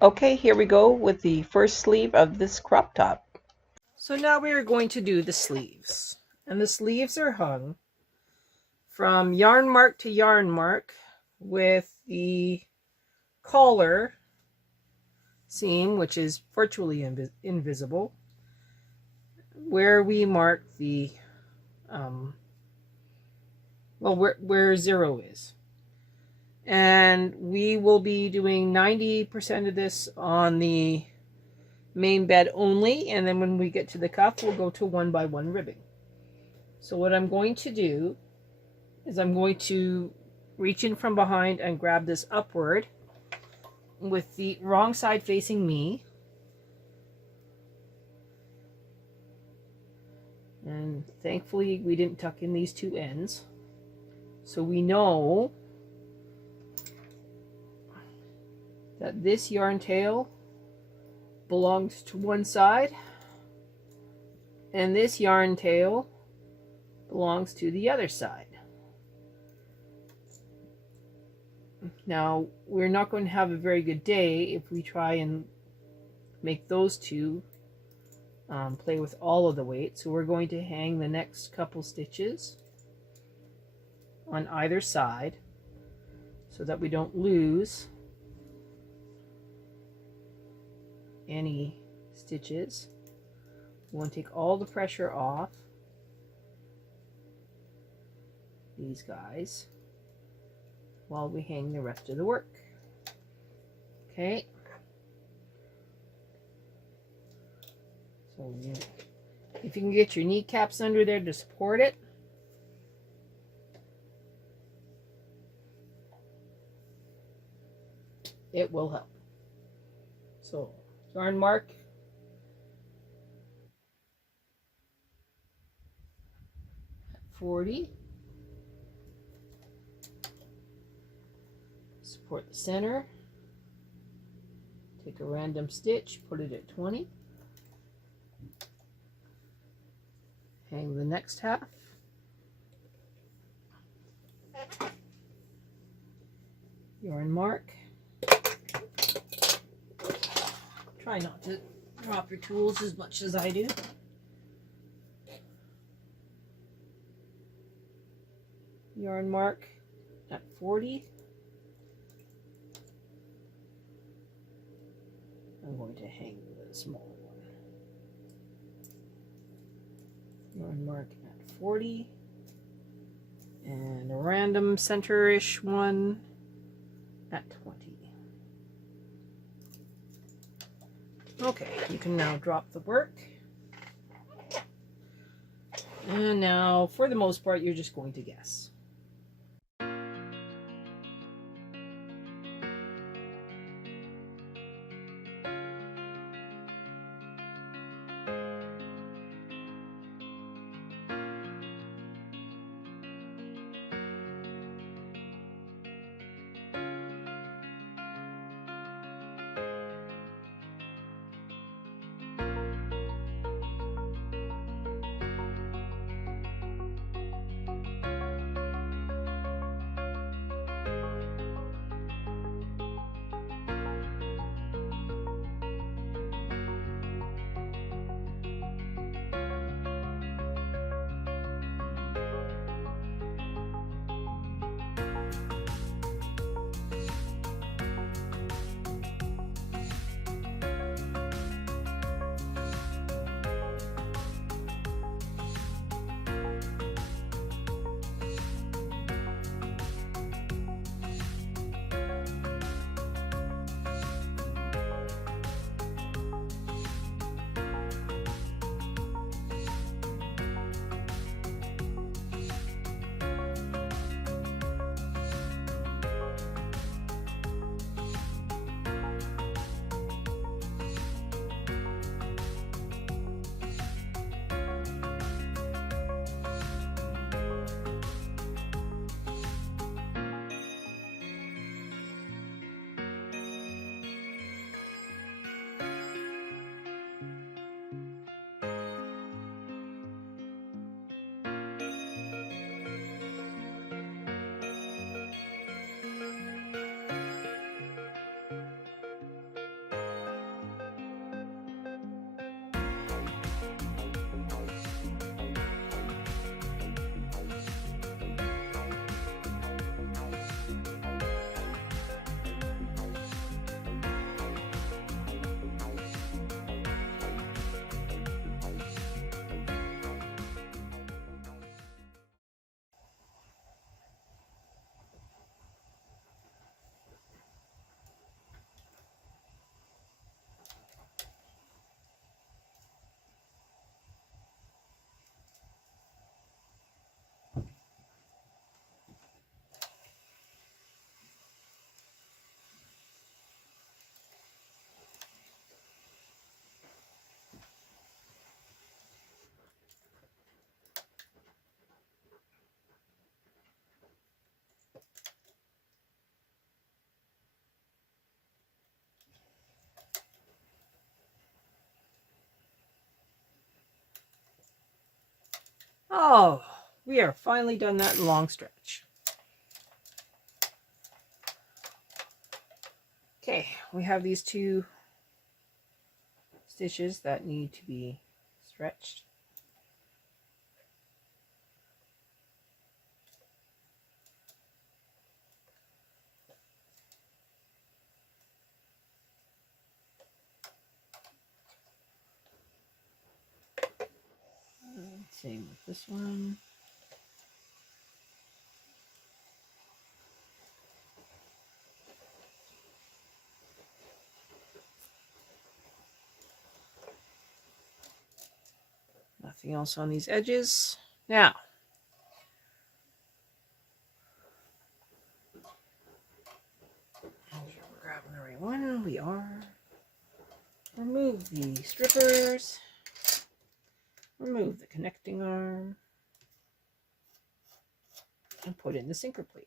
Okay, here we go with the first sleeve of this crop top. So now we are going to do the sleeves. And the sleeves are hung from yarn mark to yarn mark with the collar seam, which is virtually invisible, where we mark the, where 0 is. And we will be doing 90% of this on the main bed only, and then when we get to the cuff, we'll go to 1x1 ribbing. So what I'm going to do is I'm going to reach in from behind and grab this upward with the wrong side facing me. And thankfully we didn't tuck in these two ends. So we know that this yarn tail belongs to one side and this yarn tail belongs to the other side. Now, we're not going to have a very good day if we try and make those two play with all of the weight. So we're going to hang the next couple stitches on either side so that we don't lose any stitches. We want to take all the pressure off these guys while we hang the rest of the work. Okay. So if you can get your kneecaps under there to support it, it will help. So yarn mark at 40. Support the center. Take a random stitch, put it at 20. Hang the next half. Yarn mark. Try not to drop your tools as much as I do. Yarn mark at 40. I'm going to hang the smaller one. Yarn mark at 40. And a random center-ish one at 20. Okay, you can now drop the work. And now, for the most part, you're just going to guess. Oh, we are finally done that long stretch. Okay, we have these two stitches that need to be stretched. Same with this one. Nothing else on these edges. Now, we're grabbing the right one. We are. Remove the strippers. Remove the connecting arm. And put in the sinker plate.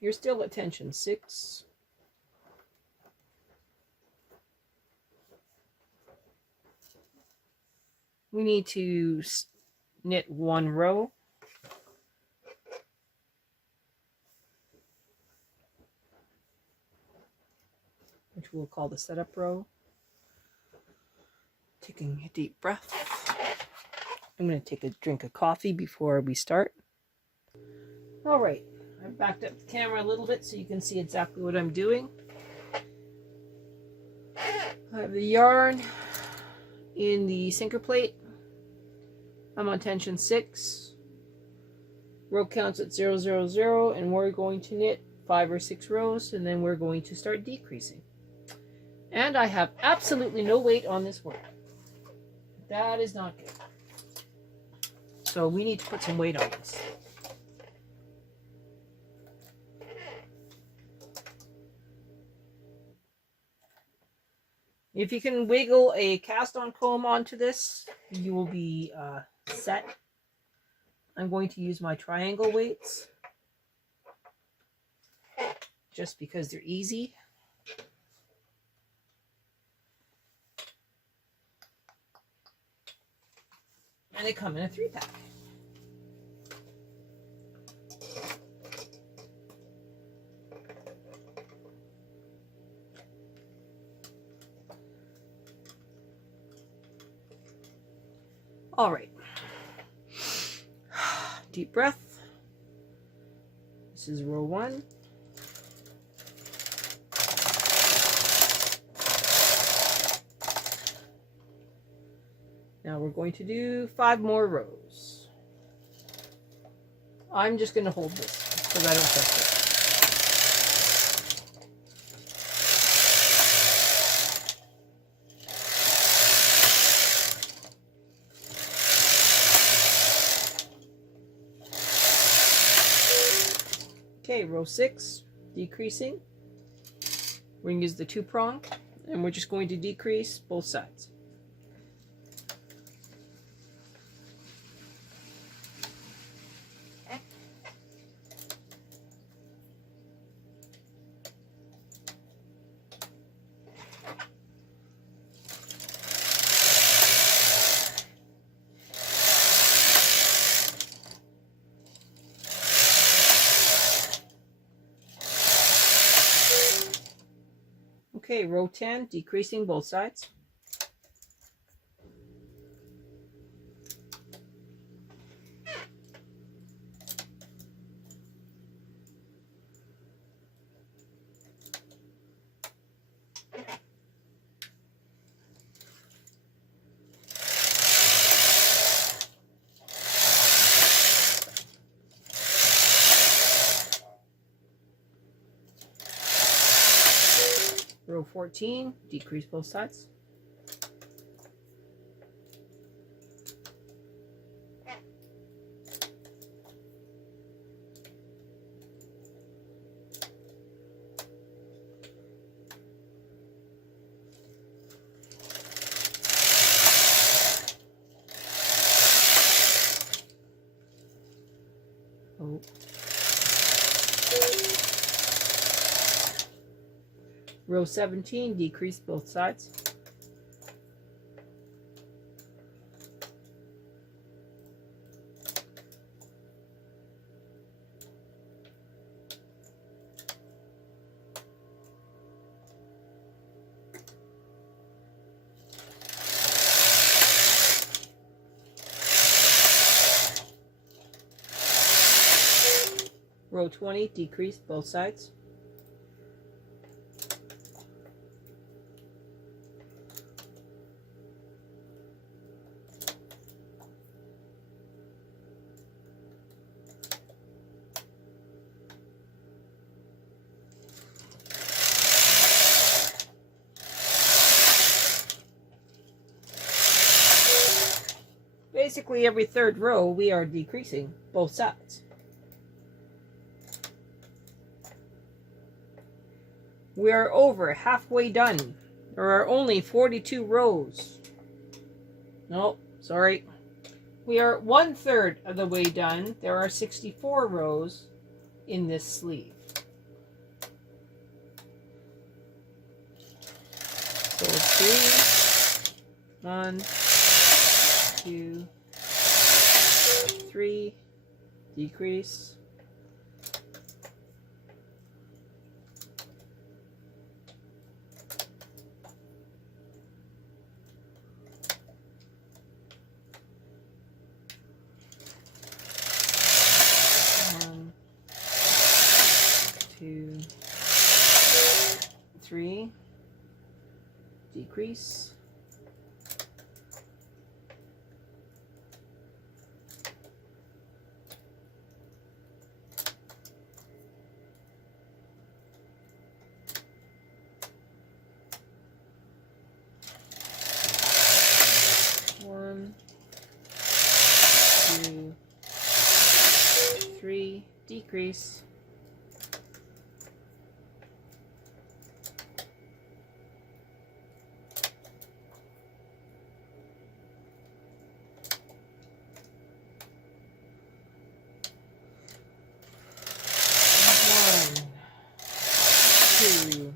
You're still at tension 6. We need to knit 1 row. Which we'll call the setup row. Taking a deep breath. I'm going to take a drink of coffee before we start. All right, I've backed up the camera a little bit so you can see exactly what I'm doing. I have the yarn in the sinker plate. I'm on tension 6. Row counts at 0, 0, 0, and we're going to knit 5 or 6 rows, and then we're going to start decreasing. And I have absolutely no weight on this work. That is not good. So we need to put some weight on this. If you can wiggle a cast-on comb onto this, you will be set. I'm going to use my triangle weights just because they're easy. And they come in a 3-pack. All right. Deep breath. This is row 1. Now we're going to do 5 more rows. I'm just going to hold this because I don't trust it. Okay, row 6, decreasing. We're going to use the 2-prong, and we're just going to decrease both sides. Okay, row 10, decreasing both sides. Row 14, decrease both sides. Row 17, decrease both sides. Row 20, decrease both sides. Basically, every third row, we are decreasing both sides. We are over halfway done. There are only 42 rows. No, sorry. We are 1/3 of the way done. There are 64 rows in this sleeve. So 1, 2, 3, decrease. 2, 3, decrease. 1, 2, 3, decrease. 2,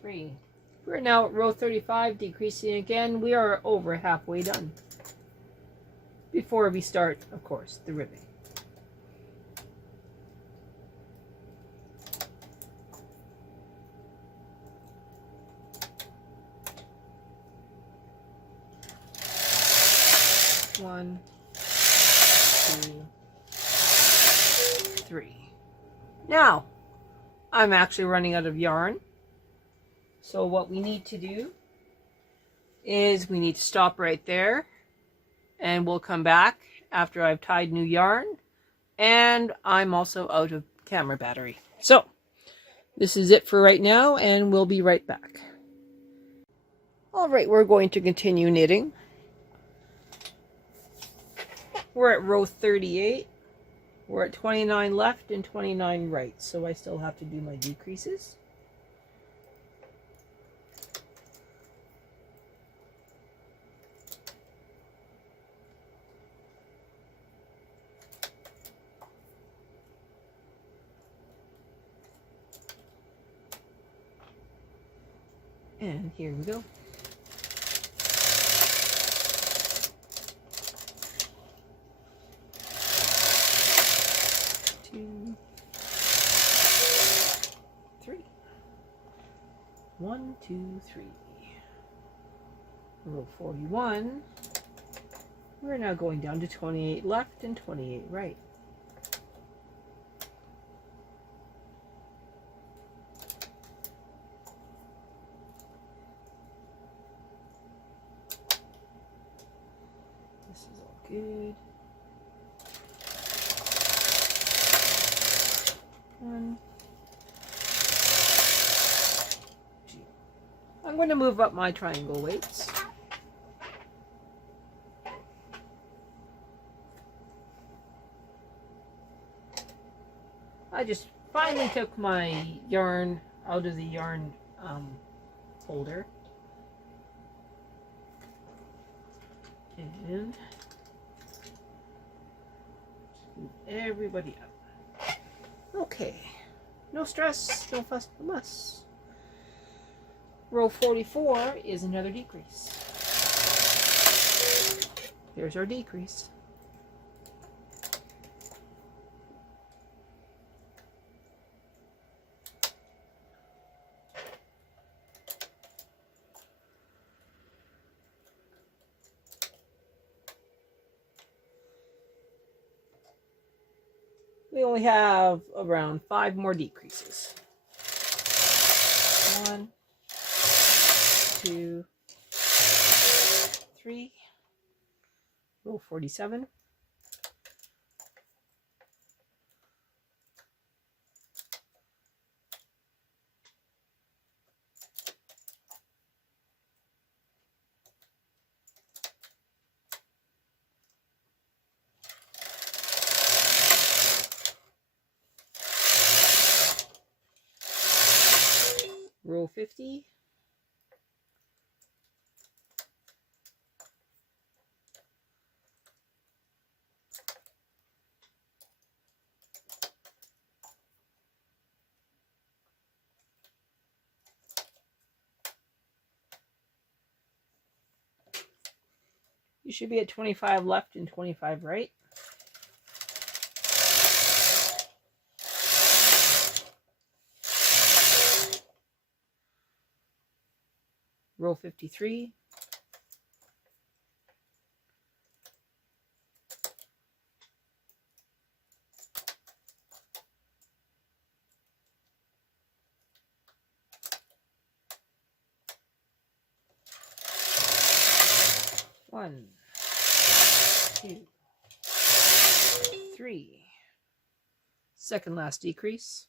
3. We're now at row 35, decreasing again. We are over halfway done. Before we start, of course, the ribbing. One, 2, 3. Now, I'm actually running out of yarn. So what we need to do is we need to stop right there, and we'll come back after I've tied new yarn, and I'm also out of camera battery. So this is it for right now, and we'll be right back. All right, we're going to continue knitting. We're at row 38. We're at 29 left and 29 right, so I still have to do my decreases. And here we go. Two, 3. 1, 2, 3. Row 41. We're now going down to 28 left and 28 right. This is all good. 1, 2. I'm going to move up my triangle weights. I just finally took my yarn out of the yarn folder. And move everybody up. Okay. No stress, no fuss, no muss. Row 44 is another decrease. Here's our decrease. We only have around 5 more decreases. 1, 2, 3, row 47. Row 50. You should be at 25 left and 25 right. Row 53. One, 2, 3. Second last decrease.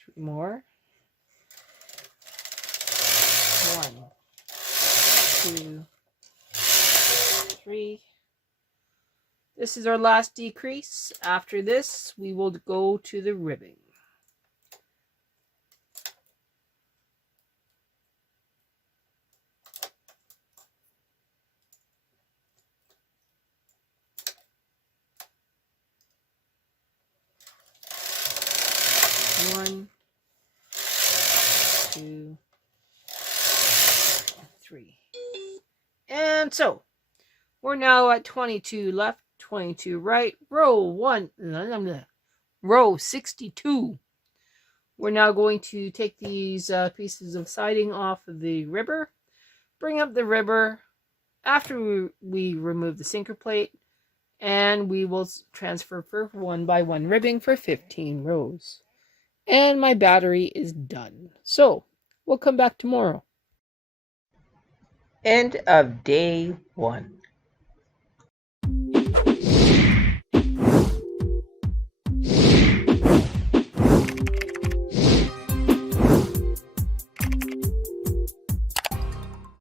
Three more. 1, 2, 3. This is our last decrease. After this, we will go to the ribbing. One, 2, 3. And so, we're now at 22 left, 22 right, row 62. We're now going to take these pieces of siding off of the ribber, bring up the ribber after we remove the sinker plate, and we will transfer for 1x1 ribbing for 15 rows. And my battery is done. So, we'll come back tomorrow. End of day 1.